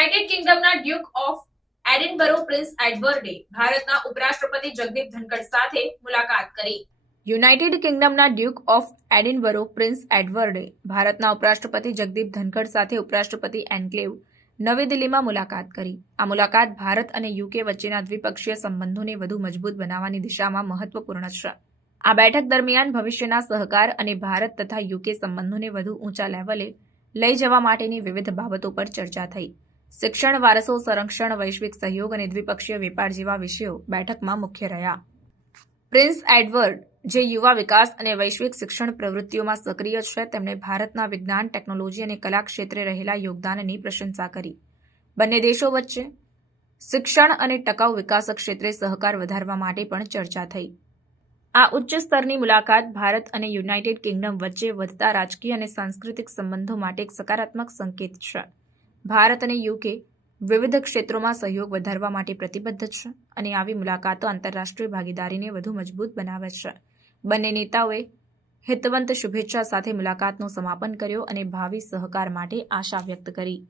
United કિંગડમના duke of Edinburgh prince એડવર્ડે ભારતના ઉપરાષ્ટ્રપતિ જગદીપ ધનકડ સાથે મુલાકાત કરી. યુનાઇટેડ કિંગડમના ડ્યુક ઓફ એડિનબરો પ્રિન્સ એડવર્ડે ભારતના ઉપરાષ્ટ્રપતિ જગદીપ ધનકડ સાથે ઉપરાષ્ટ્રપતિ એન્ક્લેવ નવી દિલ્હીમાં મુલાકાત કરી. આ મુલાકાત ભારત અને યુકે વચ્ચેના દ્વિપક્ષીય સંબંધોને વધુ મજબૂત બનાવવાની દિશામાં મહત્વપૂર્ણ છે. આ બેઠક દરમિયાન ભવિષ્યના સહકાર અને ભારત તથા યુકે સંબંધોને વધુ ઊંચા લેવલે લઈ જવા માટેની વિવિધ બાબતો પર ચર્ચા થઈ. શિક્ષણ, વારસો, સંરક્ષણ, વૈશ્વિક સહયોગ અને દ્વિપક્ષીય વેપાર જેવા વિષયો બેઠકમાં મુખ્ય રહ્યા. પ્રિન્સ એડવર્ડ, જે યુવા વિકાસ અને વૈશ્વિક શિક્ષણ પ્રવૃત્તિઓમાં સક્રિય છે, તેમણે ભારતના વિજ્ઞાન, ટેકનોલોજી અને કલા ક્ષેત્રે રહેલા યોગદાનની પ્રશંસા કરી. બંને દેશો વચ્ચે શિક્ષણ અને ટકાઉ વિકાસ ક્ષેત્રે સહકાર વધારવા માટે પણ ચર્ચા થઈ. આ ઉચ્ચ સ્તરની મુલાકાત ભારત અને યુનાઇટેડ કિંગડમ વચ્ચે વધતા રાજકીય અને સાંસ્કૃતિક સંબંધો માટે એક સકારાત્મક સંકેત છે. ભારત અને યુકે વિવિધ ક્ષેત્રોમાં સહયોગ વધારવા માટે પ્રતિબદ્ધ છે અને આવી મુલાકાતો આંતરરાષ્ટ્રીય ભાગીદારીને વધુ મજબૂત બનાવે છે. બંને નેતાઓએ હિતવંત શુભેચ્છા સાથે મુલાકાતનું સમાપન કર્યો અને ભાવિ સહકાર માટે આશા વ્યક્ત કરી.